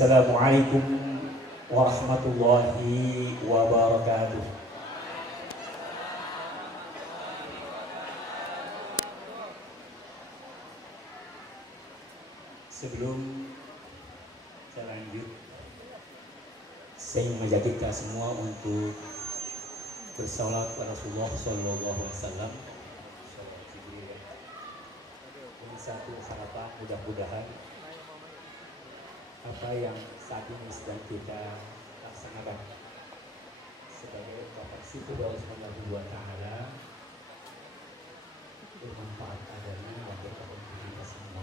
Assalamualaikum warahmatullahi wabarakatuh. Sebelum saya lanjut, saya mengajak kita semua untuk bersalawat kepada Rasulullah Sallallahu Alaihi Wasallam. Ini satu harapan, mudah-mudahan apa yang saat ini sedang kita laksanakan sebagai ungkapan syukur Allah Subhanahu wa Ta'ala bermanfaat adanya dan berkah untuk kita semua.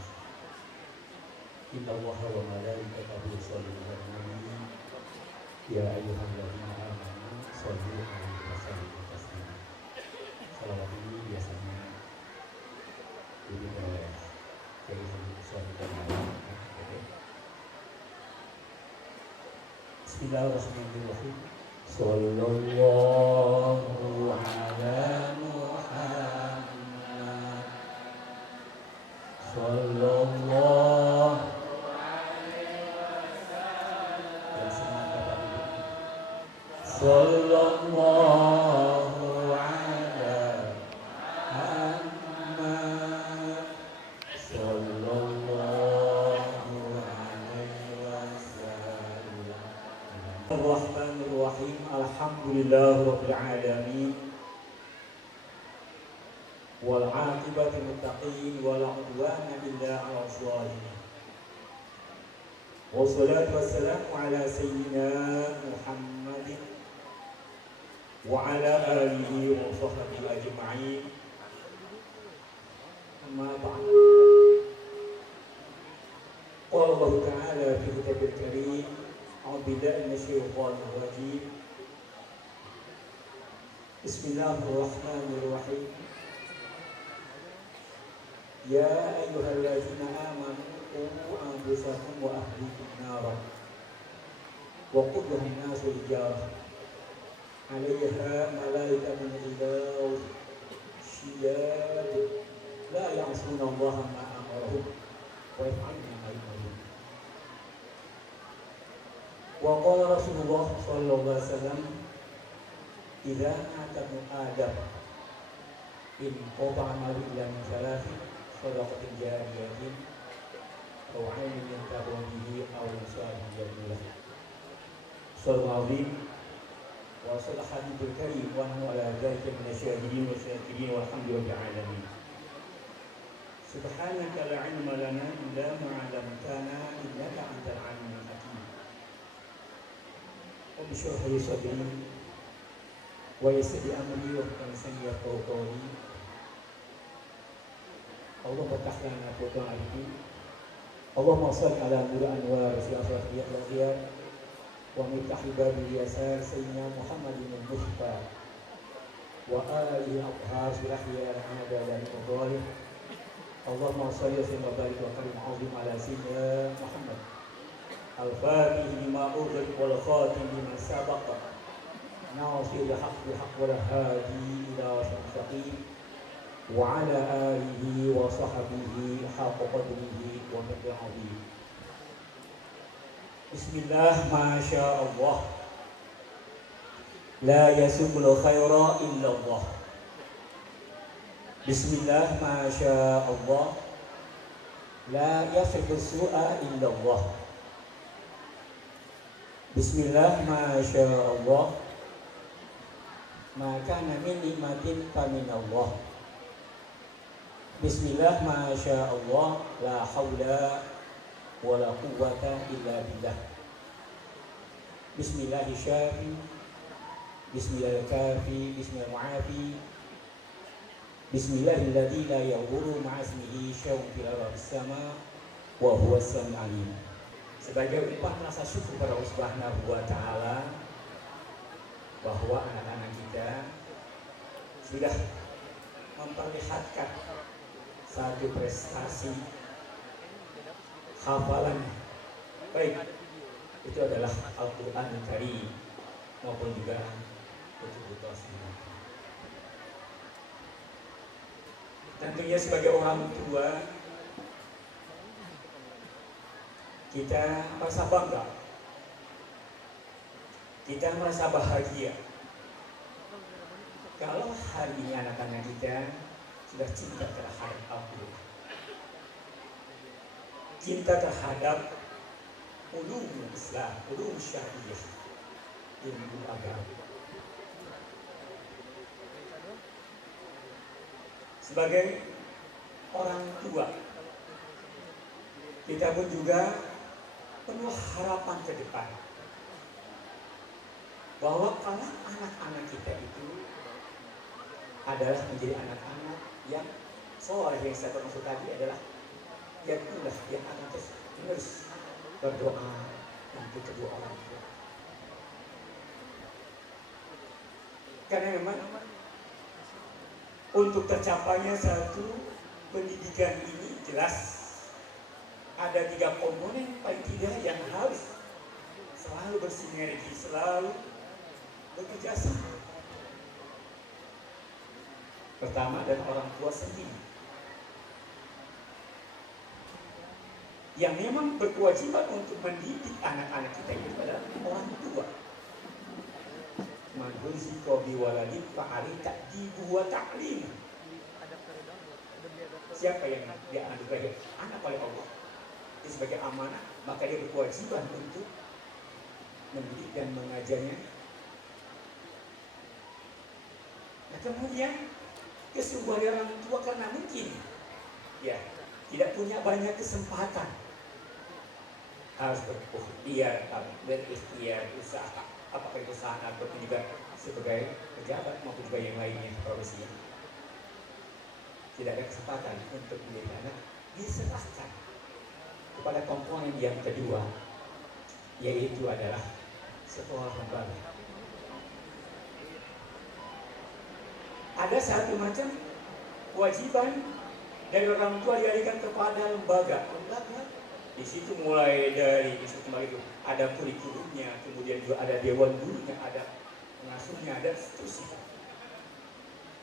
Inna Allaha wa malaikatahu yusholluna 'alan nabi ya ayyuhalladzina amanu shollu 'alaihi wa sallimu taslima. Salawat ini biasanya dibimbing oleh Kiai Haji Suami Darmawan. Bismillahirrahmanirrahim. Sallallahu ala Muhammad. Sallallahu alaihi wasallam. Sallallahu ala Muhammad. Sallallahu alaihi wasallam. Ar-Rahmanir-Rahim. Alhamdulillahirabbil alamin. Wal 'aqibatul muttaqin wa la 'udwana illa 'alal zalimin. Wassalatu wassalamu ala sayyidina Muhammadin wa ala alihi wa sahbihi ajma'in. Amma ba'd. Qala Allah ta'ala fi kitabil karim, a'udzu billahi minasyaitonir rajim. Bismillahirrahmanirrahim. Ya ayyuhalladzina amanu qu anfusakum wa ahlikum naran wa qudha an-nasu hijarah 'alayha malaikatun ghilaz shidad la ya'suna Allaha ma amarahum wa yaf'aluna ma yu'marun. Wa qala Rasulullah sallallahu alaihi wasallam, idza mata Adam in qata'a amalu illa min thalathin sadaqatin jariyatin aw 'ilmin yantafi'u bihi aw salihin yad'u Sallallahu alaihi wa sallam hadithul karim wa nahnu ala dzalika minasyahidin wa syakirin walhamdulillahi alamin. Subhanaka la 'ilma lana illa ma 'allamtana innaka antal 'alimul hakim. Rabbi shrah li sadri wa yassir li amri wahlul 'uqdatam min qawli. Allah bertahlana putra itu. Allahumma shalli ala nur anwar rasulullah al-akhyar wa mitahi babil yasar sayyidina Muhammadin al-Mustafa wa alihi al-athhar al-akhyar ada dan al-dhalih. Allahumma shalli wa barik wa karim azim ala sayyidina Muhammad al-fatih lima ughliq wal khatim lima sabaqa nasir al-haqq bil haqq wal hadi ila siratal wa ala alihi wa sahbihi haqqa qadrihi wa miqdarihi. Bismillah, masya Allah, la yasubul khaira illa Allah. Bismillah, masya Allah, la yasubus su'a illa Allah. Bismillah, masya Allah, ma kana min nikmatin fa min Allah. Bismillah, masya Allah, la haula wa la quwwata illa billah. Bismillahi syafi, bismillahil kafi, bismillahil mu'afi, bismillahilladzi la yadurru ma'asmihi syai'un fil ardi was sama wa huwas samiul alim. Sebagai ungkapan rasa syukur kepada Allah Subhanahu wa Ta'ala bahwa anak-anak kita sudah memperlihatkan satu prestasi hafalan baik itu adalah Al-Quran Karim maupun juga betul-betul aslinya. Tentunya sebagai orang tua kita merasa bangga, kita merasa bahagia kalau hari ini anak-anak kita sudah cinta terhadap Al-Quran, cinta terhadap ulumul Islam, ulum syariah, ilmu agama. Sebagai orang tua, kita pun juga penuh harapan ke depan bahwa kalau anak-anak kita itu adalah menjadi anak-anak yang soleh, yang saya maksud tadi adalah yang udah yang akan terus berdoa untuk kedua orang tua. Karena memang untuk tercapainya satu pendidikan ini jelas ada 3 komponen paling tidak yang harus selalu bersinergi, selalu bekerja sama. Pertama adalah orang tua sendiri, yang memang berkewajiban untuk mendidik anak-anak kita itu adalah orang tua. Man rizqa bi waladin fa'ali ta'dibu wa ta'lim. Siapa yang dia anugerahi anak oleh Allah sebagai amanah, maka dia berkewajiban untuk mendidik dan mengajarnya. Nah, kemudian kesungguhan orang tua karena mungkin ya tidak punya banyak kesempatan, harus berikhtiar usaha, apakah itu usaha ataupun juga sebagai pejabat maupun juga yang lainnya profesinya, tidak ada kesempatan untuk menjadi anak, diserahkan kepada komponen yang kedua, yaitu adalah sekolah lembaga. Ada satu macam kewajiban dari orang tua dialihkan kepada lembaga. Di situ mulai dari kembali itu ada kurikulumnya, kemudian juga ada dewan gurunya, ada pengasuhnya, dan seterusnya.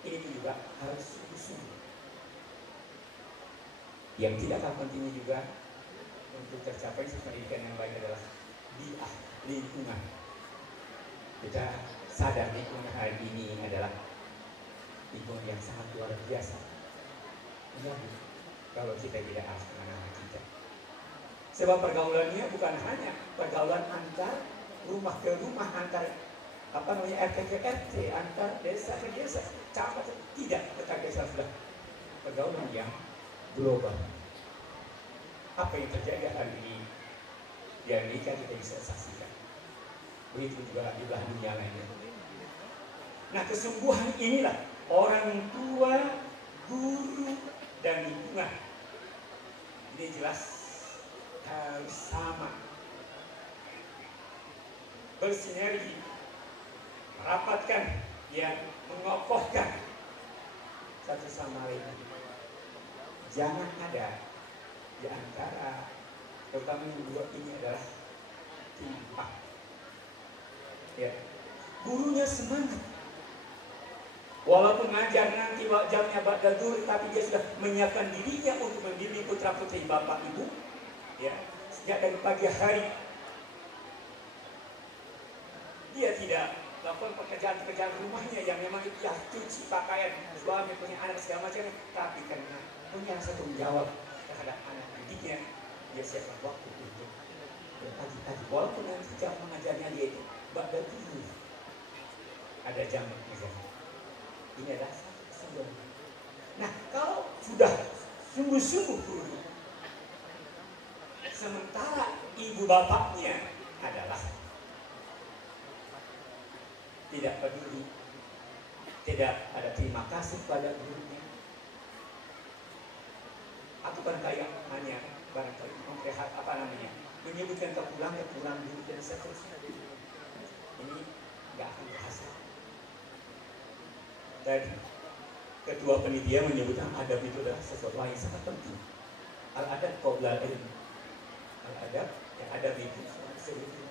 Ini juga harus sungguh-sungguh. Yang tidak kalah pentingnya juga untuk tercapai pendidikan yang baik adalah bi'ah, lingkungan. Kita sadar lingkungan hari ini adalah lingkungan yang sangat luar biasa. Kalau kita tidak arah anak-anak kita, sebab pergaulannya bukan hanya pergaulan antar rumah ke rumah, antar RT ke RT, antar desa ke desa, camat, tidak, tetapi sudah pergaulan yang global. Apa yang terjadi hari ini di Amerika kita bisa saksikan. Begitu juga di belahan dunia lainnya. Nah, kesungguhan inilah orang tua, guru, dan lingkungan ini jelas harus sama, bersinergi, merapatkan, yang mengokohkan satu sama lain. Jangan ada di antara terutama yang dua ini adalah timpang. Ya, gurunya semangat, walaupun ngajar nanti jamnya ba'da zuhur, tapi dia sudah menyiapkan dirinya untuk mendidik putra putri bapak ibu, ya, sejak dari pagi hari. Dia tidak melakukan pekerjaan rumahnya yang memang ya, cuci pakaian, suami punya anak segala macam, tapi karena punya rasa tanggung jawab terhadap anak didiknya, dia siapkan waktu untuk pagi-pagi, walaupun nanti jam mengajarnya dia itu ba'da zuhur, ada jam mengajarnya. Ini adalah satu kesungguhan. Nah, kalau sudah sungguh-sungguh guru, sementara ibu bapaknya adalah tidak peduli, tidak ada terima kasih pada gurunya, atau barangkali hanya barangkali menyebutkan kepulang dulu dan seterusnya, ini nggak akan berhasil. Tadi ketua penitia menyebutkan adab itu adalah sesuatu yang sangat penting. Al-adab qabla ilm. Al-adab, yang adab itu sebetulnya.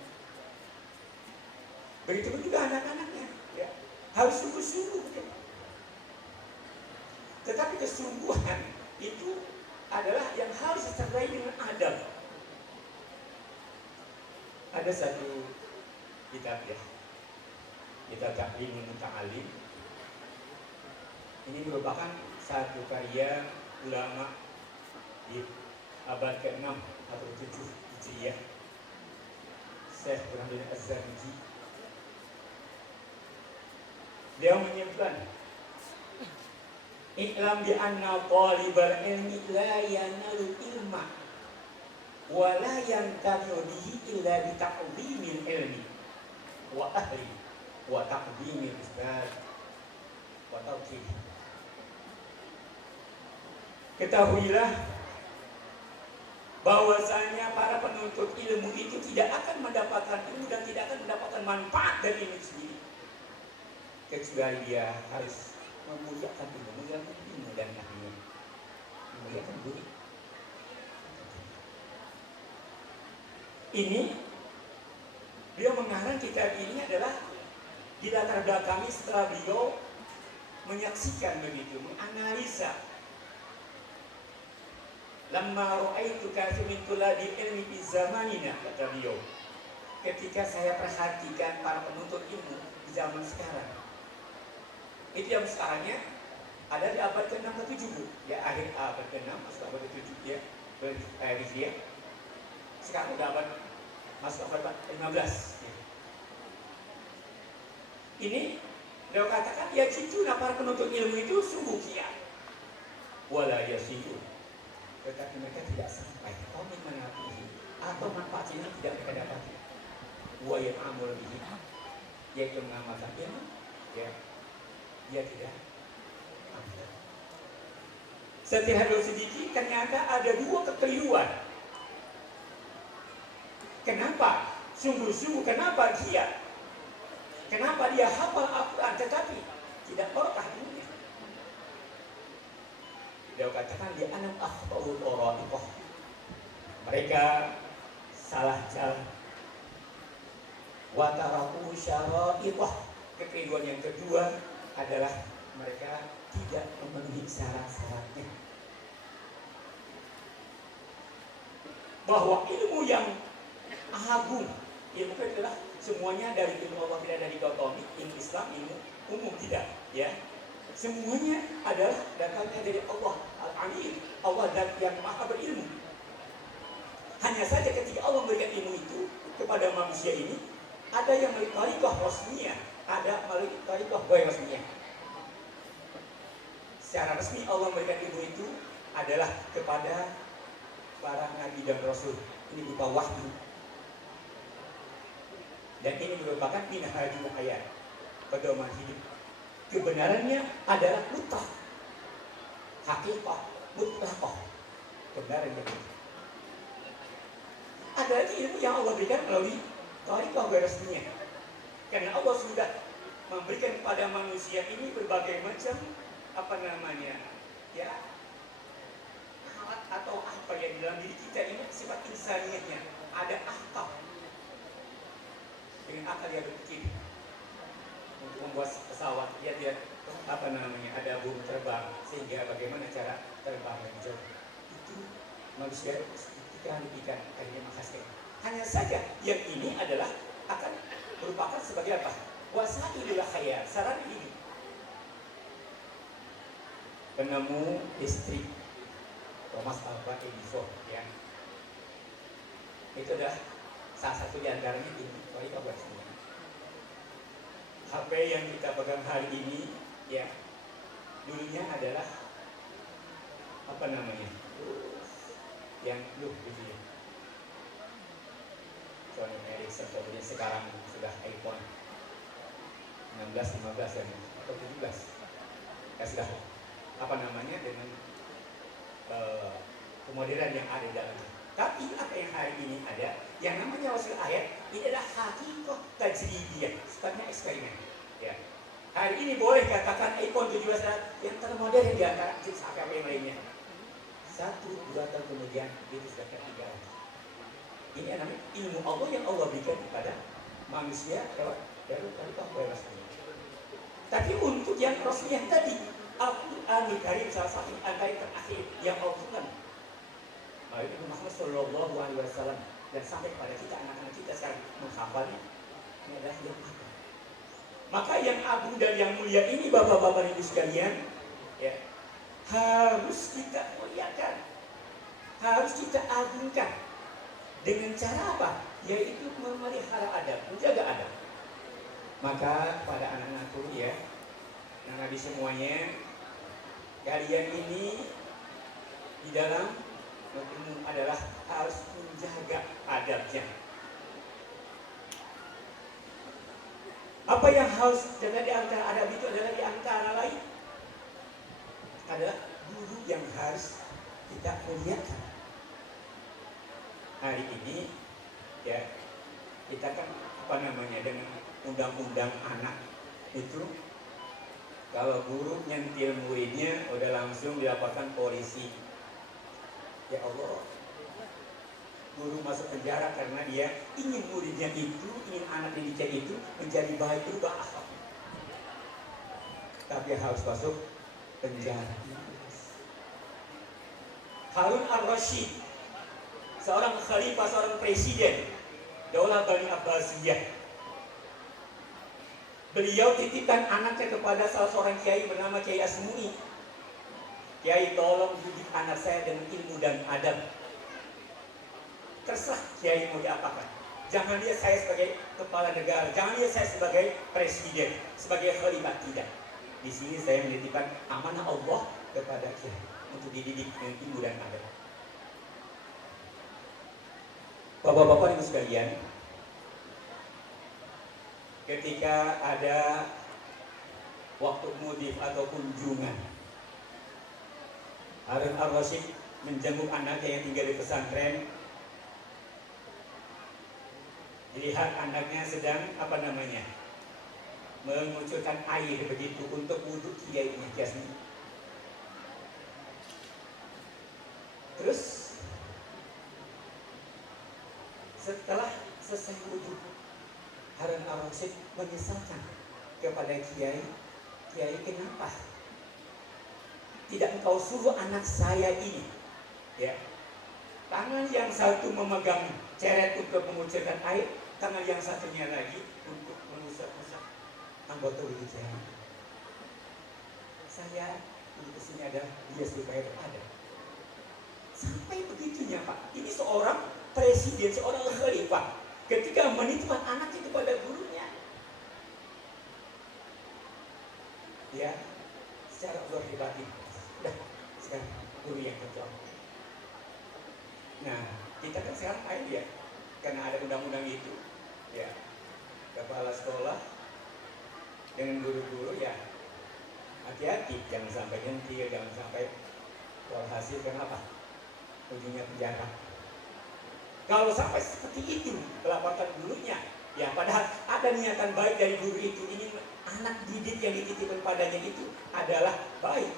Begitu juga anak-anaknya, ya, harus sungguh-sungguh. Ya. Tetapi kesungguhan itu adalah yang harus disertai dengan adab. Ada satu kitab ya, kitab Taklimul Muta'alim. Ini merupakan satu karya ulama di abad ke-6 atau 7 Hijriah, Syekh Burhanuddin Az-Zarnuji. Dia menyebutkan, "I'lam bi anna talibal ilmi la yanalu ilma wa la yantafi'u bihi illa bi taqdimil ilmi wa ahli wa taqdimil ustaz wa tawqif." Ketahuilah bahwasanya para penuntut ilmu itu tidak akan mendapatkan ilmu dan tidak akan mendapatkan manfaat dari ilmu sendiri, kecuali dia harus memuliakan ilmu, memuliakan ilmu dan ahlinya, memuliakan guru. Ini beliau mengarang kitab ini adalah di latar belakangi setelah beliau menyaksikan begitu, menganalisa. Lamma ra'aitu katsir min tulabil ilmi fi zamanina, kata beliau, ketika saya perhatikan para penuntut ilmu di zaman sekarang. Itu yang sekarangnya ada di abad ke-6 ke 7, ya, akhir abad ke-6 masuk abad ke-7 ya, Hijriah. Sekarang udah abad masuk abad 15 ya. Ini beliau katakan, ya cintuna para penuntut ilmu itu sungguh giat, wala yasiru, tetapi mereka tidak sampai komin manafihi, atau manfaatnya tidak mereka dapati. Wa ya'amul bihi, yaitu mengamalkan ilmu, ya, dia tidak ambil. Setelah Habib Siddiqi ternyata ada dua kekeliruan. Kenapa? Sungguh-sungguh kenapa dia? Kenapa dia hafal Al-Quran tetapi tidak barokah ilmunya? Dia katakan dia anak akhtaul oraiqah. Mereka salah jalan. Wa taraku syaraiqah. Kekeliruan yang kedua adalah mereka tidak memenuhi syarat-syaratnya. Bahwa ilmu yang agung, ilmu itu adalah semuanya dari ilmu Allah, tidak dari dikotomi, ilmu Islam, ilmu umum, tidak, ya. Semuanya adalah datangnya dari Allah Al-Alim, Allah dan yang maha berilmu. Hanya saja ketika Allah memberikan ilmu itu kepada manusia ini, ada yang melalui tariqah rasmiyah, ada melalui tariqah ghair rasmiyah. Secara resmi Allah memberikan ilmu itu adalah kepada para nabi dan rasul. Ini berupa wahyu. Dan ini merupakan minhajul hayat, pedoman hidup. Kebenarannya adalah mutlak, hakikah, mutlaqah, kebenarannya. Ada lagi ilmu yang Allah berikan melalui tariqah ghair rasmiyah. Karena Allah sudah memberikan kepada manusia ini berbagai macam ya, alat atau apa yang dalam diri kita ini sifat insaniahnya. Ada akal, dengan akal dia berpikir untuk membuat pesawat, dia ada burung terbang, sehingga bagaimana cara terbang yang jauh. Itu manusia ikan akhirnya menghasilkan. Hanya saja yang ini adalah akan merupakan sebagai apa? Wasailul hayat, sarana hidup. Penemu listrik Thomas Alva Edison, ya, itu adalah salah satu di antaranya ini. HP yang kita pegang hari ini, ya, dulunya adalah yang gitu ya, Sony Ericsson, kemudian sekarang sudah iPhone 16, 15 dan atau 17, ya sudah dengan kemodernan yang ada di dalamnya. Tapi apa yang hari ini ada, yang namanya wasil ayat, ini adalah hakikah tajribiyah, sifatnya eksperimen. Ya. Hari ini boleh katakan iPhone 17 yang termodern di antara jenis HP yang lainnya. 1-2 tahun kemudian itu sudah ketinggalan. Ini namanya ilmu Allah yang Allah berikan kepada manusia lewat tariqah ghair rasmiyah. Tapi untuk yang rasmiyah tadi, Al-Quranul Karim salah satu ayat terakhir yang Allah turunkan. Nabi Muhammad Sallallahu Alaihi Wasallam dan sampai kepada kita, anak-anak kita sekarang menghafalnya. Ini adalah yang agung. Maka yang agung dan yang mulia ini, bapak-bapak ibu sekalian, ya, harus kita muliakan, harus kita agungkan. Dengan cara apa? Yaitu memelihara adab, menjaga adab. Maka pada anak-anakku ya, anak-anak semuanya, kalian ini di dalam ilmu adalah harus menjaga adabnya. Apa yang harus jaga di antara adab itu adalah di antara lain adalah guru yang harus kita muliakan. Hari ini ya, kita kan dengan undang-undang anak itu, kalau guru nyentil muridnya udah langsung dilaporkan polisi. Ya Allah, guru masuk penjara karena dia ingin muridnya itu, ingin anak didiknya itu menjadi baik, berubah akhlak. Tapi harus masuk penjara. Harun ar-Rasyid, seorang khalifah, seorang presiden Daulah Bani Abbasiyah. Beliau titipkan anaknya kepada salah seorang kiai bernama Kiai Asmuni. Kiai, tolong didik anak saya dengan ilmu dan adab. Terserah kiai mau diapakan. Jangan lihat saya sebagai kepala negara, jangan lihat saya sebagai presiden, sebagai khalifah, tidak. Di sini saya menitipkan amanah Allah kepada kiai untuk dididik dengan ilmu dan adab. Bapak-bapak ibu sekalian, ketika ada waktu mudif atau kunjungan, Harun ar-Rasyid menjenguk anaknya yang tinggal di pesantren. Dilihat anaknya sedang mengucurkan air begitu untuk wudhu kiainya Jasmi. Terus setelah selesai wudhu, Harun ar-Rasyid menyesalkan kepada kiai, kiai, kenapa tidak engkau suruh anak saya ini, ya, tangan yang satu memegang ceret untuk mengucurkan air, tangan yang satunya lagi untuk mengusap-usap anggota tubuh kiai. Saya di sini ada dia supaya ada. Sampai begitunya Pak. Ini seorang presiden, seorang khalifah, ketika menitipkan anak itu pada gurunya, ya, secara zahir batin, udah sekarang guru yang ketua. Nah, kita kan sekarang ya, karena ada undang-undang itu, ya, kepala sekolah dengan guru-guru ya hati-hati, jangan sampai nyentil, jangan sampai hasil kenapa ujungnya penjara. Kalau sampai seperti itu melaporkan gurunya, ya padahal ada niatan baik dari guru itu, ingin anak didik yang dititipkan padanya itu adalah baik,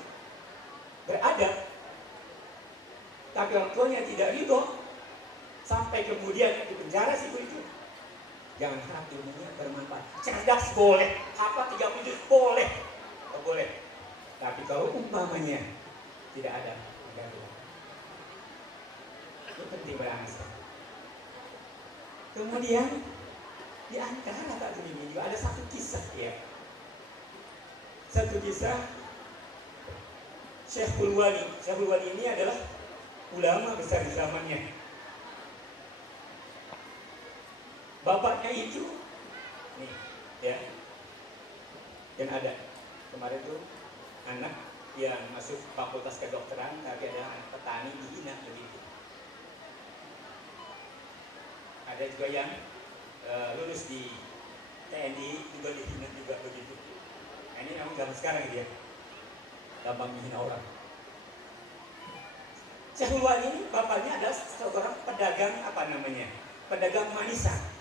beradab, tapi orang tuanya tidak ridho, sampai kemudian di penjara si guru itu. Jangan harap ilmunya bermanfaat. Cerdas boleh, apa 30 juz boleh, boleh. Tapi kalau umpamanya tidak ada, enggak boleh. Itu penting banget. Kemudian di antara takdir ini juga ada satu kisah, ya. Satu kisah Syekhul Wali. Syekhul Wali ini adalah ulama besar di zamannya. Bapaknya itu nih, ya, yang ada kemarin tuh anak yang masuk fakultas kedokteran tapi ada anak petani dihina begitu. Ada juga yang lulus di TNI juga dihina juga begitu. Nah, ini memang zaman sekarang dia gampang menghina orang. Syekhul Wali ini bapaknya adalah seorang pedagang pedagang manisan.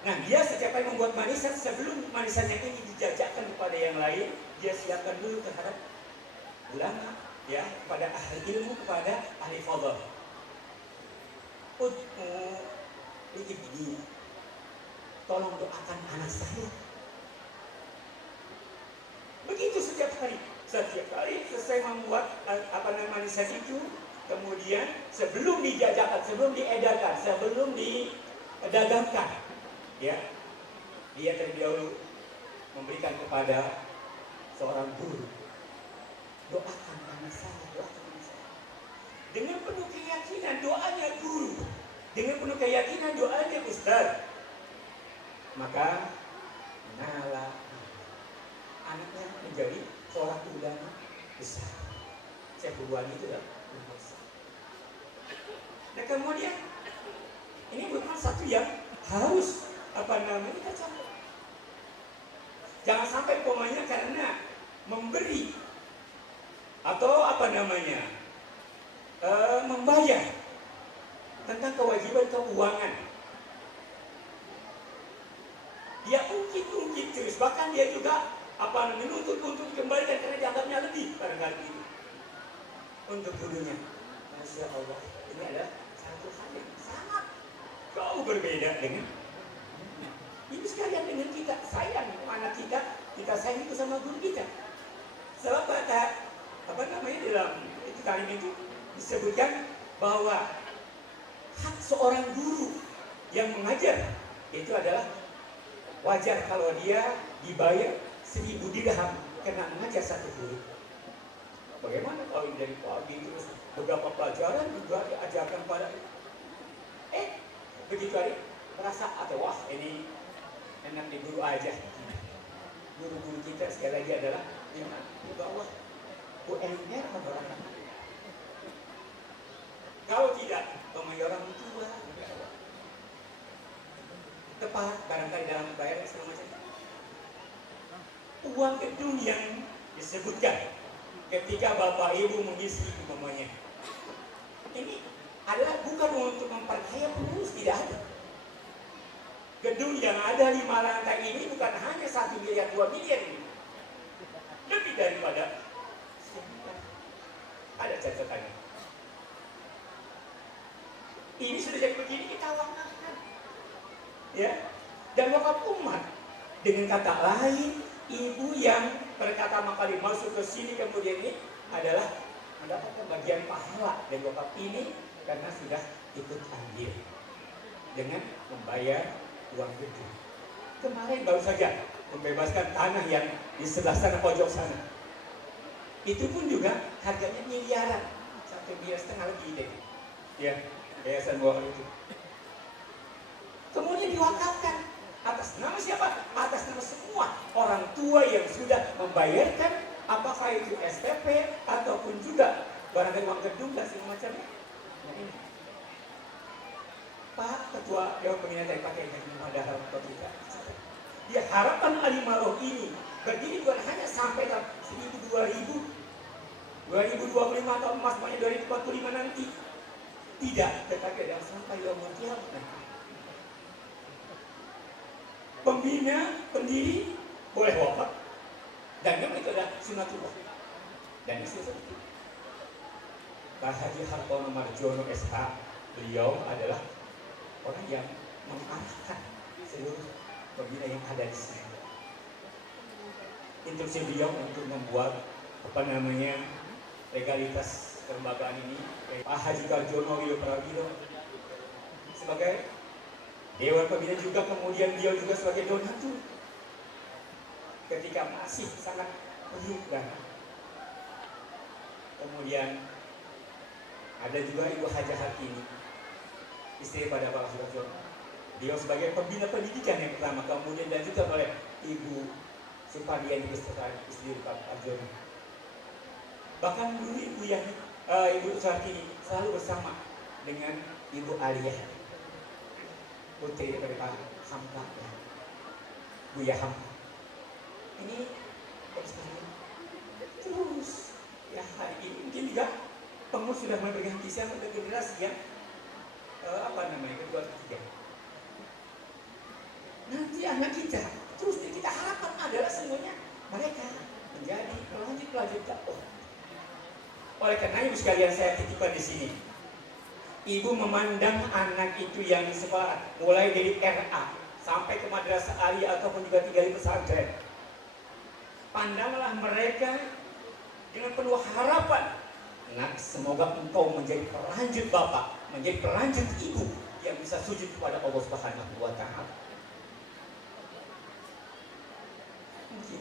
Nah, dia setiap kali membuat manisan, sebelum manisannya ini dijajakan kepada yang lain, dia siapkan dulu terhadap ulama, ya, kepada ahli ilmu, kepada ahli fadhil. Begini, tolong doakan anak saya. Begitu setiap kali selesai membuat manisan itu, kemudian sebelum dijajakan, sebelum diedarkan, sebelum didagangkan, ya, dia terlebih dahulu memberikan kepada seorang guru, doakan anak saya, doakan anak saya. Dengan penuh keyakinan doanya guru, dengan penuh keyakinan doanya ustaz, maka Nala anaknya menjadi seorang ulama besar. Syekhul Wali itu adalah ulama besar. Nah kemudian ini bukan satu yang harus kita capai. Jangan sampai umpamanya karena memberi atau membayar tentang kewajiban keuangan, dia ungkit terus, bahkan dia juga menuntut untuk dikembalikan karena dianggapnya lebih barangkali itu untuk gurunya. Masya Allah, ini adalah satu hal yang sangat jauh berbeda dengan ini sekalian dengan kita sayang anak kita sayang itu sama guru kita. Sebab dalam itu kalimat itu disebutkan bahwa hak seorang guru yang mengajar itu adalah wajar kalau dia dibayar 1000 dirham karena mengajar satu guru. Bagaimana kalau dari pagi terus beberapa pelajaran juga diajarkan pada begitu hari merasa atau wah ini enak di guru aja. Guru-guru kita sekali lagi adalah yang di bawah UMR atau orang. Kalau tidak, orang tua tepat barangkali dalam bayaran segala macam. Uang gedung yang disebutkan ketika bapak ibu mengisi umpamanya, ini adalah bukan untuk memperkaya pengurus, tidak ada. Gedung yang ada 5 lantai ini bukan hanya 1 miliar 2 miliar ini, lebih daripada ada catatannya. Ini sudah jadi begini kita wakafkan, ya. Dan wakaf umat dengan kata lain, ibu yang pertama kali masuk ke sini kemudian ini adalah mendapatkan bagian pahala dari wakaf ini karena sudah ikut andil dengan membayar uang gedung. Kemarin baru saja membebaskan tanah yang di sebelah sana pojok sana. Itu pun juga harganya miliaran, 1,5 miliar lebih deh. Ya, yayasan wakaf itu. Kemudian diwakafkan atas nama siapa? Atas nama semua orang tua yang sudah membayarkan, apakah itu SPP ataupun juga barangkali uang gedung dan segala macamnya. Nah ini, Pak Ketua Dewan Pembina dari Pakai Haji Madahal kita. Dia harapan Alimaroh ini berdiri bukan hanya sampai tahun 2000, 2025 atau emas banyak 2045 nanti. Tidak, tetapi adalah sampai yaumul kiamat. Pembina, pendiri boleh wafat dan memang itu adalah sunatullah. Dan itu seperti itu. Pak Haji Hartono Marjono SH, beliau adalah orang yang mengarahkan seluruh pembina yang ada di sini. Instruksi beliau untuk membuat legalitas kelembagaan ini, Pak Haji Karjono Widodo Prawido sebagai Dewan Pembina juga, kemudian beliau juga sebagai donatur ketika masih sangat perlu dana. Kemudian ada juga Ibu Haja Hartini, istri pada Pak Karjono. Beliau sebagai pembina pendidikan yang pertama, kemudian dilanjutkan oleh Ibu Supardiani beserta istri Pak Karjono. Bahkan dulu Ibu Hartini selalu bersama dengan Ibu Aliyah, putri dari Pak Hamka, Buya Hamka. Ini terus ya hari ini mungkin juga pengurus sudah mulai berganti, saya ada generasi yang kedua ketiga. Nanti anak kita terus kita harapkan adalah semuanya mereka menjadi pelanjut dakwah. Oleh karena itu sekalian saya titipkan di sini. Ibu memandang anak itu yang sekolah mulai dari RA sampai ke madrasah aliyah ataupun juga tinggal di pesantren. Pandanglah mereka dengan penuh harapan Nak, semoga engkau menjadi pelanjut bapak, menjadi pelanjut ibu yang bisa sujud kepada Allah Subhanahu wa Ta'ala. Mungkin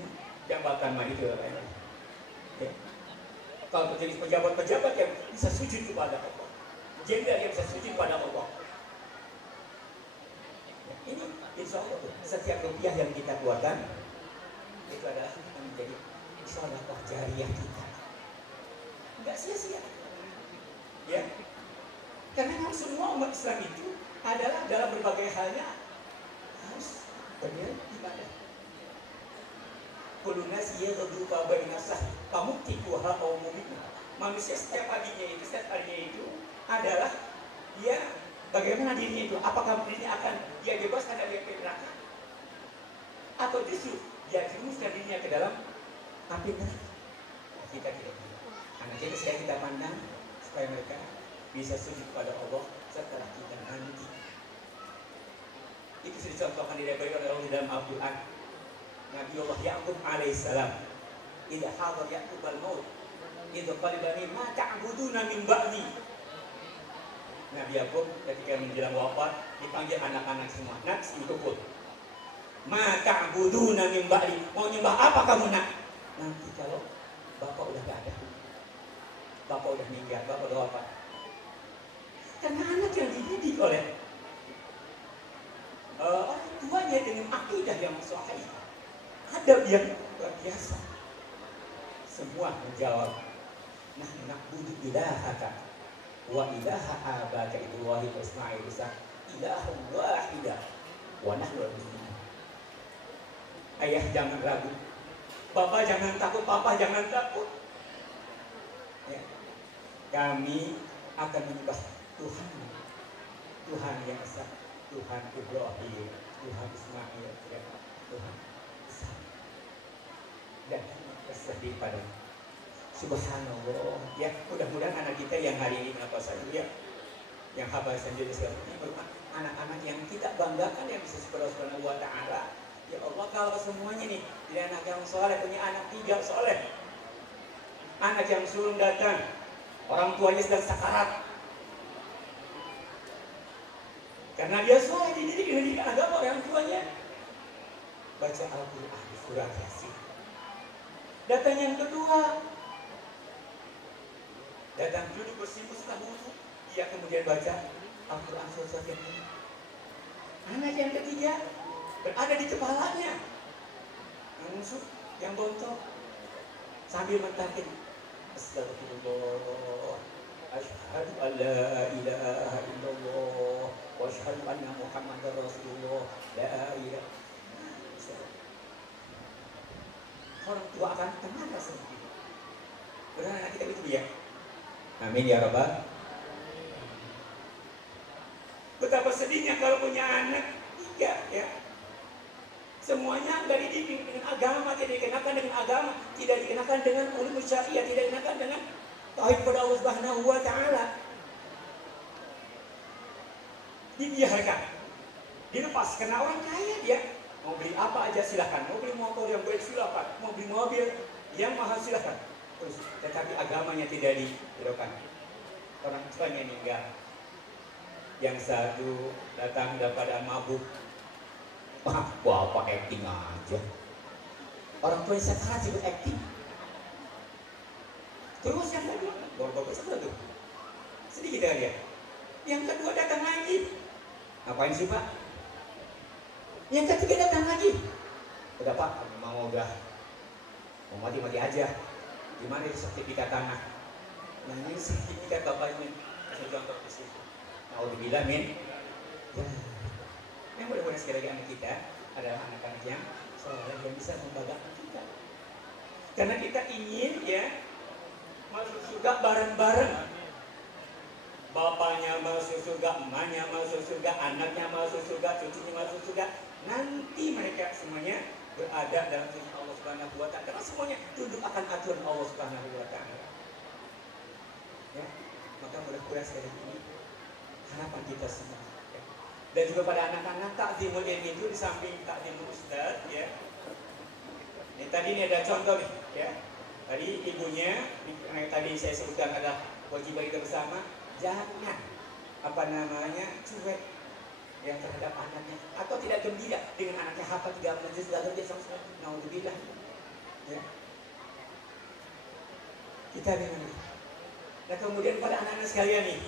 jabatan mah itu ya. Kalau menjadi pejabat-pejabat yang bisa sujud kepada Allah, jenderal yang bisa sujud kepada Allah. Ya, ini insya Allah setiap rupiah yang kita keluarkan itu adalah menjadi sedekah jariyah kita. Enggak sia-sia. Ya. Karena semua umat Islam itu adalah dalam berbagai halnya harus beribadah. Kullu nasi yaghdu fa baina sah pamutiquha aw mu'minah. Manusia setiap harinya itu adalah dia bagaimana dirinya itu, apakah dirinya akan dia bebaskan dari api neraka atau justru dia jerumuskan dirinya ke dalam api neraka. Kita tidak. Karena jadi sedang kita pandang supaya mereka bisa sujud kepada Allah setelah kita nanti. Itu sudah dicontohkan oleh Allah dalam Al-Quran. Nabi Allah Ya'qub alaihissalam, idza hadar Ya'qub al-maut, idza qala bani ma ta'buduna min ba'di. Nabi Ya'qub ketika menjelang wafat dipanggil anak-anak semua. Nak, ikut. Ma ta'buduna min ba'di. Mau nyembah apa kamu, nak? Nanti kalau bapak udah gak ada. Bapak udah meninggal, bapak udah wafat. Karena anak yang dididik oleh orang tuanya dengan akidah yang sahih, adab yang luar biasa, semua menjawab, nah na'budu ilahaka wa ilaha abaka Ibrahim wa Ismail ilahun wahidah wa nahnu muslimun. Ayah jangan ragu, bapak jangan takut, papa jangan takut. Ya. Kami akan menyembah Tuhan, Tuhan yang esa, Tuhan Ibrahim, Tuhan Ismail, ya, Tuhan Isa, dan bersedih pada Subhanallah. Ya, mudah-mudahan anak kita yang hari ini apa saja ya, yang habasan sendiri seperti ini, anak-anak yang kita banggakan yang bisa Subhanahu wa Ta'ala. Ya Allah, kalau semuanya nih, dia anak yang soleh, punya anak 3 soleh, anak yang sulung datang, orang tuanya sedang sakarat, karena dia soleh dididik dengan agama orang tuanya, baca Al-Quran surat Yasin. Datang yang kedua, datang duduk bersimpuh setelah wudhu, dia kemudian baca Al-Quran surat Yasin. Anak yang ketiga berada di kepalanya, yang musuh, yang bontok, sambil mentakbir, Astagfirullah, asyhadu an la ilaha illallah wa asyhadu anna Muhammadar Rasulullah, la ilaha. Orang tua akan tenang rasanya. Benar anak kita itu ya. Amin ya Rabbal. Betapa sedihnya kalau punya anak 3 ya. Semuanya nggak dididik dengan agama, tidak dikenakan dengan agama, tidak dikenakan dengan ulum syariah, tidak dikenakan dengan tauhid kepada Allah Subhanahu wa Ta'ala. Dibiarkan, dilepas karena orang kaya dia mau beli apa aja silakan, mau beli motor yang baik silakan, mau beli mobil yang mahal silakan. Terus, tetapi agamanya tidak dihidupkan. Orang tuanya meninggal. Yang satu datang daripada mabuk. Bapak acting aja. Orang tuanya sekarat sibuk acting. Terus yang kedua, bapak satu. Sedih kita lihat. Yang kedua datang lagi. Ngapain sih Pak? Yang ketiga datang lagi. Udah Pak, memang udah mau mati-mati aja. Gimana itu sertifikat tanah? Nah ini sertifikat bapaknya. Saya contoh di situ. Naudzubillah min. Yang mudah-mudahan sekali lagi anak kita adalah anak-anak yang soleh yang bisa membanggakan kita. Karena kita ingin ya masuk surga bareng-bareng. Bapaknya masuk surga, emaknya masuk surga, anaknya masuk surga, cucunya masuk surga. Nanti mereka semuanya berada dalam sisi Allah Subhanahu wa Ta'ala. Karena semuanya tunduk akan aturan Allah Subhanahu wa Ta'ala. Ya, maka mudah-mudahan sekali ini harapan kita semua. Ya. Dan juga pada anak-anak takzimul ilmi itu di samping takzimul ustaz, ya. Ini tadi ini ada contoh nih, ya. Tadi ibunya, yang tadi saya sebutkan adalah kewajiban kita bersama, jangan cuek yang terhadap anaknya, atau tidak gembira dengan anaknya hafal 3 juz lalu dia langsung naudzubillah. Ya. Kita dengar. Nah kemudian pada anak-anak sekalian nih,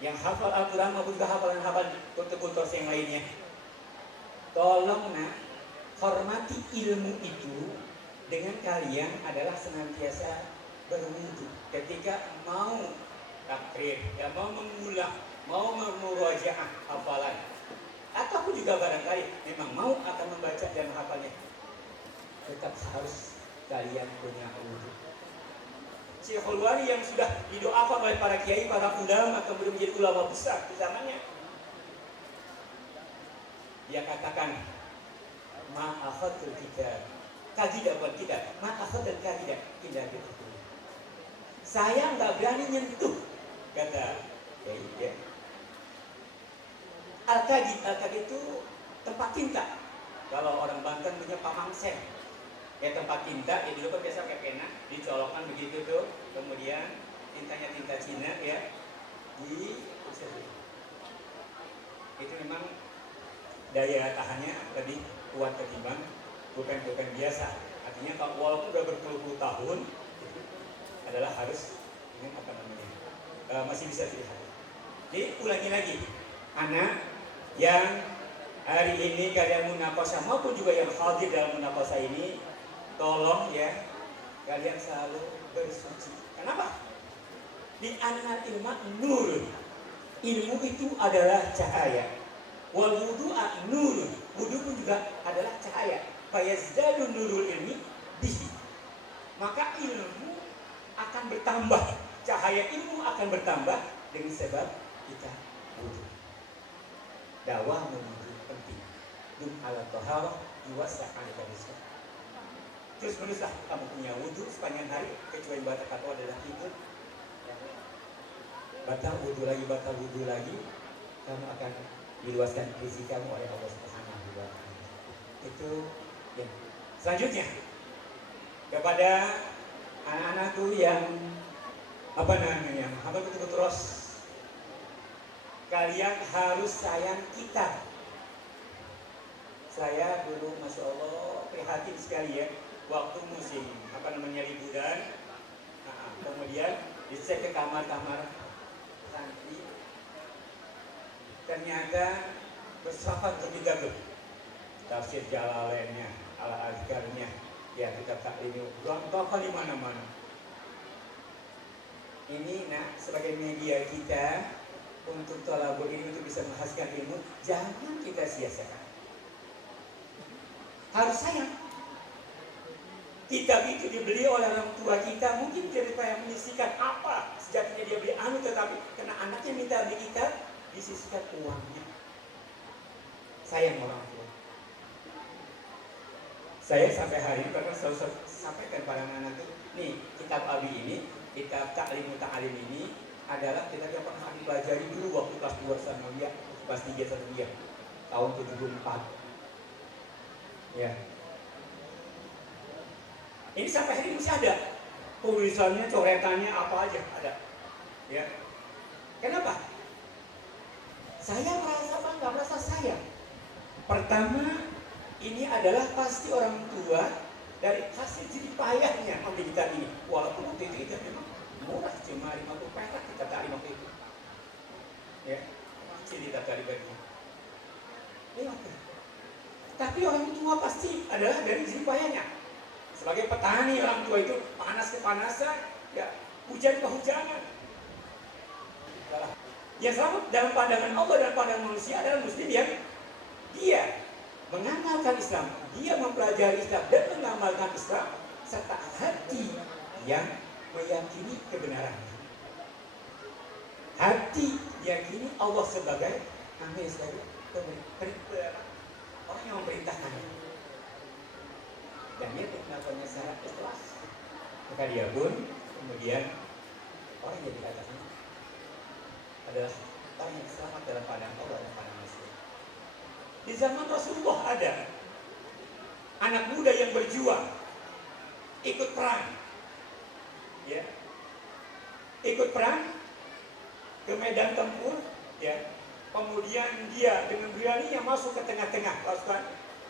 yang hafal Al-Quran maupun juga hafalan-hafalan kultur yang lainnya, tolong hormati ilmu itu dengan kalian adalah senantiasa berwudu ketika mau takrir, ya mau mengulang, mau memurajaah hafalan, ataupun juga barangkali memang mau akan membaca dan menghafalnya, tetap harus kalian punya wudu. Syekhul Wali yang sudah didoakan oleh para kiai, para ulama, kemudian menjadi ulama besar di zamannya, dia katakan, ma'afatul kitab kajidah buat kita, ma'afatul kajidah indah gitu. Saya nggak berani nyentuh, kata ya. Al-Kadid itu tempat tinta. Kalau orang Banten punya pamangsen, ya tempat tinta. Ya dulu kan biasa pakai pena, dicolokkan begitu tuh, kemudian tintanya tinta Cina ya, itu memang daya tahannya lebih kuat ketimbang bukan biasa. Artinya kalau walaupun udah berpuluh-puluh tahun, adalah harus ini masih bisa dilihat. Jadi ulangi lagi, anak yang hari ini kalian munaqashah maupun juga yang hadir dalam munaqashah ini, tolong ya kalian selalu bersuci. Kenapa? Di anal ilma nur, ilmu itu adalah cahaya. Wal wudu'a nur, wudu pun juga adalah cahaya. Fayazdadu nurul ilmi bihi. Maka ilmu akan bertambah, cahaya ilmu akan bertambah dengan sebab kita wudu. Dakwah menuju penting. Dum ala taharah yuwassa' alika rizq. Terus meneruslah kamu punya wudu sepanjang hari, kecuali batal kata adalah tidur. Batal wudu lagi, kamu akan diluaskan rezeki kamu oleh Allah Subhanahu wa taala. Itu ya. Selanjutnya kepada anak-anakku yang betul terus, kalian harus sayang kita. Saya dulu masya Allah prihatin sekali ya, waktu musim liburan, kemudian dicek ke kamar-kamar santri, ternyata bersafat berbeda-beda. Tafsir Jalalainnya, Al-Azkarnya, ya kitab taklim berontakan di mana-mana. Ini sebagai media kita untuk thalabul ilmi, untuk bisa menghasilkan ilmu, jangan kita sia-siakan. Harus sayang. Kitab itu dibeli oleh orang tua kita, mungkin dia supaya menyisihkan apa sejatinya dia beli tetapi karena anaknya minta beli kitab, disisihkan uangnya. Sayang orang tua. Saya sampai hari ini bahkan selalu sampaikan pada anak-anak itu, nih kitab Abi ini, kitab Ta'lim Muta'alim ini adalah kitab yang pernah dipelajari dulu waktu kelas 2 Sanawiyah, kelas 3 Sanawiyah, tahun 74. Ya. Ini sampai hari ini masih ada. Tulisannya, coretannya apa aja ada. Ya. Kenapa? Saya merasa bangga, merasa sayang. Pertama, ini adalah pasti orang tua dari hasil jerih payahnya membeli kitab ini. Walaupun waktu itu memang murah, cuma 50 perak kita tarik waktu itu. Ya, kecil kita tarik baginya. Tapi orang tua pasti adalah dari jerih payahnya. Sebagai petani, orang tua itu panas kepanasan, ya hujan kehujanan. Yang selamat dalam pandangan Allah dan pandangan manusia adalah muslim yang dia mengamalkan Islam, dia mempelajari Islam dan mengamalkan Islam serta hati yang meyakini kebenarannya. Hati yakini Allah sebagai orang yang memerintahkannya. Dan dia melakukannya secara ikhlas. Maka dia pun kemudian orang yang dikatakan adalah orang yang selamat dalam pandangan Allah dan pandangan manusia. Di zaman Rasulullah ada anak muda yang berjuang, ikut perang, ya, ikut perang ke medan tempur, ya, kemudian dia dengan beraninya masuk ke tengah-tengah pasukan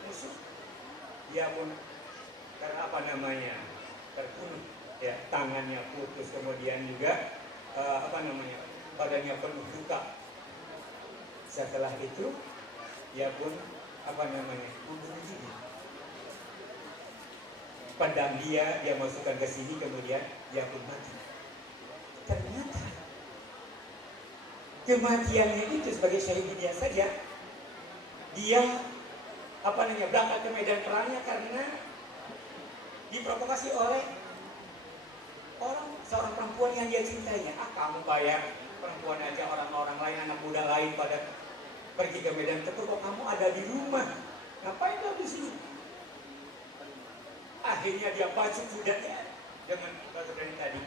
musuh, dia pun terbunuh, ya, tangannya putus, kemudian juga badannya penuh luka. Setelah itu dia pun bunuh diri. Pedang dia masukkan ke sini, kemudian dia pun mati. Ternyata kematiannya itu sebagai syahid dia saja, dia berangkat ke medan perangnya karena diprovokasi oleh seorang perempuan yang dia cintainya. Kamu bayar perempuan aja, orang-orang lain, anak muda lain pada pergi ke medan tempur, kok kamu ada di rumah, ngapain kamu di sini? Akhirnya dia bacok kudanya dengan batu berani tadi.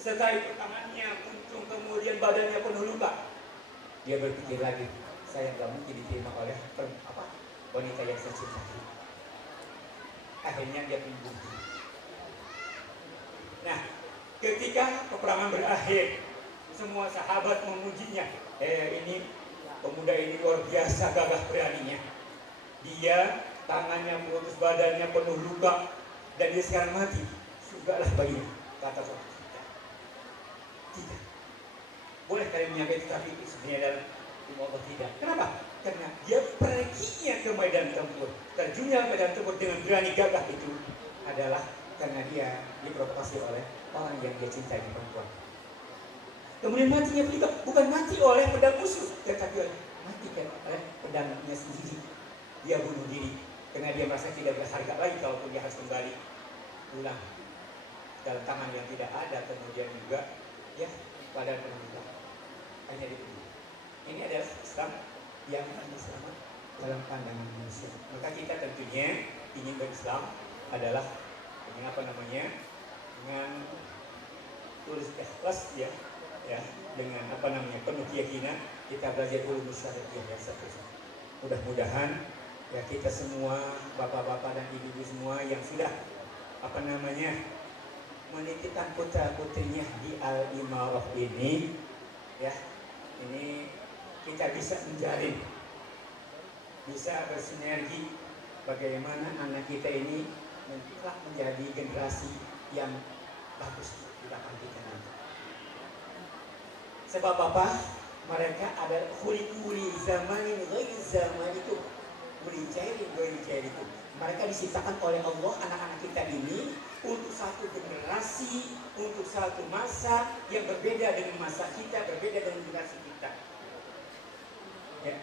Setelah itu tangannya buntung, kemudian badannya penuh luka. Dia berpikir lagi, saya nggak mungkin diterima oleh wanita yang saya cintai. Akhirnya dia bunuh diri. Nah, ketika peperangan berakhir, semua sahabat memujinya. Ini pemuda ini luar biasa gagah beraninya. Dia tangannya putus, badannya penuh luka, dan dia sekarang mati. Sudahlah baginya, kata seorang kita. Tidak. Boleh kalian menyampaikan, tapi itu sebenarnya dalam ilmu Allah tidak. Kenapa? Karena dia perginya ke medan tempur, terjunnya ke medan tempur dengan berani gagah itu adalah karena dia diprovokasi oleh orang yang dia cintai, perempuan. Kemudian matinya juga bukan mati oleh pedang musuh, tetapi mati oleh pedangnya sendiri. Dia bunuh diri karena dia merasa tidak berharga lagi kalaupun dia harus kembali pulang dalam tangan yang tidak ada, kemudian juga ya pada penuh. Hanya dibunuh. Ini adalah Islam yang selamat dalam pandangan manusia. Maka kita tentunya ingin berislam adalah dengan dengan tulus ikhlas, ya, dengan penuh keyakinan kita belajar dulu syariat yang seterusnya. Mudah-mudahan ya kita semua, bapak-bapak dan ibu-ibu semua yang sudah menitipkan putra-putrinya di Al-Imarah ini, ya, ini kita bisa menjalin, bisa bersinergi bagaimana anak kita ini telah menjadi generasi yang bagus di depan kita nanti. Sebab apa? Mereka ada kuli-kuli zamanin ghairi zamanikum, kuli jahilin ghairi jahilikum. Mereka diciptakan oleh Allah, anak-anak kita ini, untuk satu generasi, untuk satu masa yang berbeda dengan masa kita, berbeda dengan generasi kita. Ya.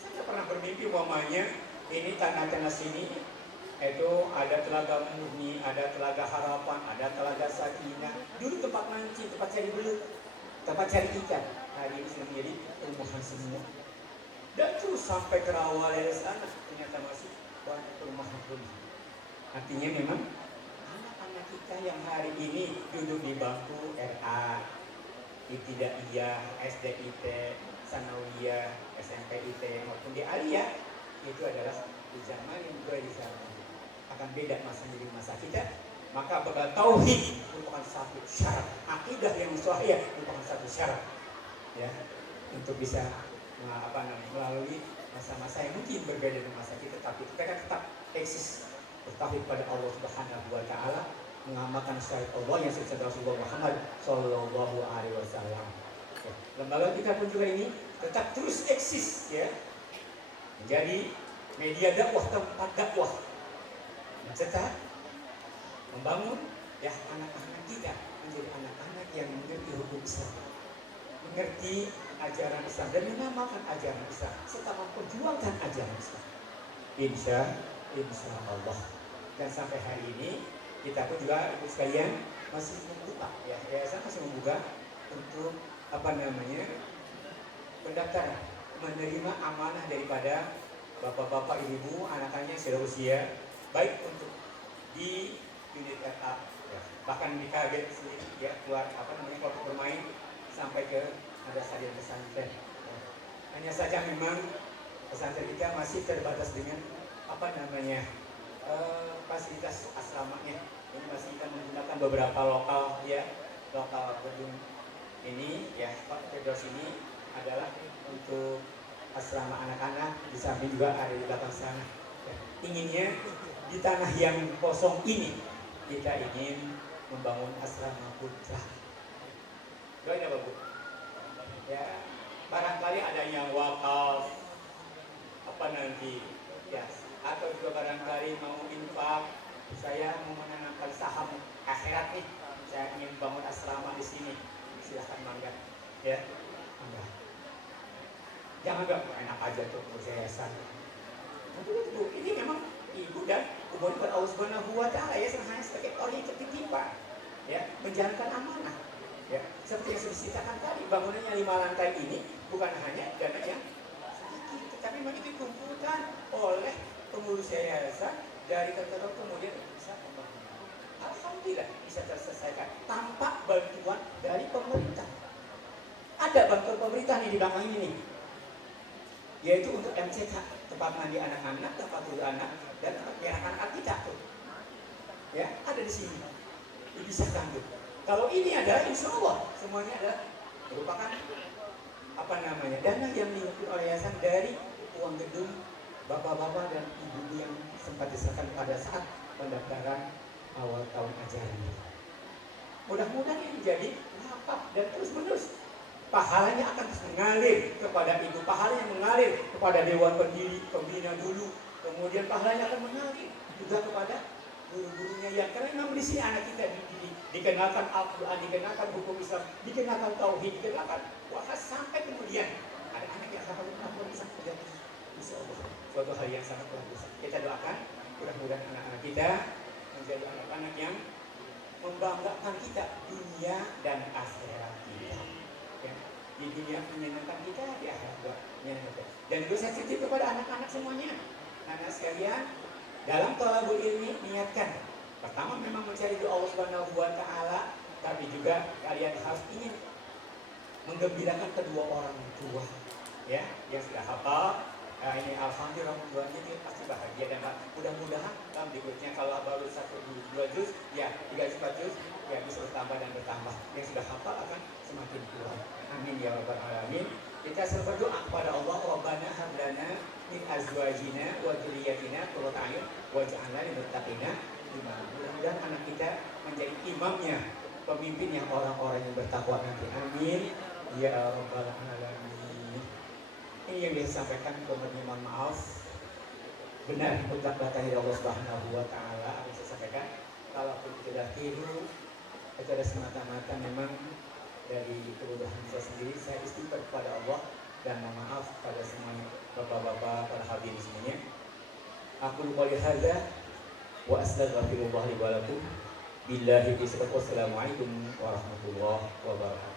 Saya pernah bermimpi umpamanya ini tanah-tanah sini itu ada telaga murni, ada telaga harapan, ada telaga sakinah. Dulu tempat mancing, tempat cari belut, tempat cari ikan. Hari ini sudah menjadi perumahan semua. Dan terus sampai ke rawa dari sana ternyata masih banyak perumahan-perumahan. Artinya memang anak-anak kita yang hari ini duduk di bangku RA, Ibtidaiyah, SDIT, Sanawiyah, SMP IT maupun di Aliyah, itu adalah di zaman yang di zaman akan beda masa jadi masa kita. Maka bakal tauhid merupakan satu syarat, akidah yang sahih merupakan satu syarat, ya, untuk bisa melalui masa-masa yang mungkin berbeda dengan masa kita, tapi kita kan tetap eksis bertauhid pada Allah Subhanahu wa Ta'ala, mengamalkan syariat Allah yang disebut Rasulullah Muhammad Sallallahu Alaihi Wasallam. Ya, lembaga kita pun juga ini tetap terus eksis, ya, menjadi media dakwah, tempat dakwah, serta membangun ya anak-anak kita menjadi anak-anak yang mengerti hukum Islam, mengerti ajaran Islam dan mengamalkan ajaran Islam serta memperjuangkan ajaran Islam. Insya Allah. Dan sampai hari ini kita pun juga ibu sekalian masih membuka, ya, yayasan masih membuka untuk pendaftaran menerima amanah daripada bapak-bapak, ibu, anak-anaknya yang sudah usia, baik untuk di unit RA, ya, bahkan di KG sendiri, ya, keluar kelompok bermain sampai ke ada stadion pesantren. Ya. Hanya saja memang pesantren kita masih terbatas dengan fasilitas asramanya, Ini masih kita menggunakan beberapa lokal gedung ini ya. Pak Tedros ini adalah untuk asrama anak-anak, di samping juga ada di belakang sana. Ya. Inginnya di tanah yang kosong ini kita ingin membangun asrama putra. Doain apa Bu? Ya, barangkali ada yang wakaf apa nanti ya, atau juga barangkali mau infak, saya mau menanamkan saham akhirat nih, saya ingin bangun asrama di sini, silahkan mangga ya, mangga. Jangan gak enak aja tuh yayasan. Nanti Bu, ini memang ibu dan umur Allah Subhanahu wa Ta'ala ya, hanya sebagai orang yang tertitipan ya, menjalankan amanah. Ya, seperti yang sudah diceritakan tadi, bangunannya 5 lantai ini bukan hanya dana yang sedikit, tetapi memang itu dikumpulkan oleh pengurus yayasan dari tertentu, kemudian bisa pembangunan. Alhamdulillah bisa terselesaikan tanpa bantuan dari pemerintah. Ada bantuan pemerintah nih di belakang ini nih, yaitu untuk MCK, tempat mandi anak-anak, tempat tidur anak, dan tempat berak anak kita tuh. Ya, ada di sini. Dipisahkan tuh. Kalau ini adalah insya Allah semuanya adalah merupakan dana yang dihimpun oleh yayasan dari uang gedung bapak-bapak dan ibu yang sempat diserahkan pada saat pendaftaran awal tahun ajaran. Mudah-mudahan ini menjadi lapak dan terus-menerus. Pahalanya akan terus mengalir kepada ibu, pahalanya mengalir kepada dewan pendiri, pembina dulu, kemudian pahalanya akan mengalir juga kepada guru-gurunya yang karena memang di sini anak kita dikenalkan Al-Quran, dikenalkan hukum Islam, dikenalkan tauhid, dikenalkan wahas, sampai kemudian ada anak yang akan Al-Quran sampai insya Allah suatu hal yang sangat luar biasa. Kita doakan mudah-mudahan anak-anak kita menjadi anak-anak yang membanggakan kita dunia dan akhirat kita. Ya. Di dunia menyenangkan kita, di akhirat juga menyenangkan. Dan juga saya titip kepada anak-anak semuanya, anak sekalian, dalam thalabul ilmi niatkan pertama memang mencari doa Allah Subhanahu wa Ta'ala, tapi juga kalian harus ingin menggembirakan kedua orang tua ya, yang sudah hafal. Ini alhamdulillah ini pasti bahagia dan mudah-mudahan dalam berikutnya kalau baru 1-2 juz ya 3-4 juz ya bisa bertambah dan bertambah, yang sudah hafal akan semakin kuat. Amin ya rabbal alamin. Kita selalu berdoa kepada Allah, Rabbana hab lana min azwajina wa dzurriyyatina qurrata a'yun waj'alna lil muttaqina imama. Mudah-mudahan anak kita menjadi imamnya, pemimpinnya orang-orang yang bertakwa nanti. Amin ya rabbal alamin. Ini yang dia sampaikan, mohon maaf benar mutlak dari Allah Subhanahu wa Ta'ala. Yang saya sampaikan kalau tidak keliru itu ada semata-mata memang dari kemudahan saya sendiri. Saya istighfar kepada Allah dan mohon maaf pada semuanya, bapak-bapak, para hadirin semuanya. Aku lupa hadza wa astaghfirullah li wa lakum. Billahi taufiq. Wassalamualaikum warahmatullahi wabarakatuh.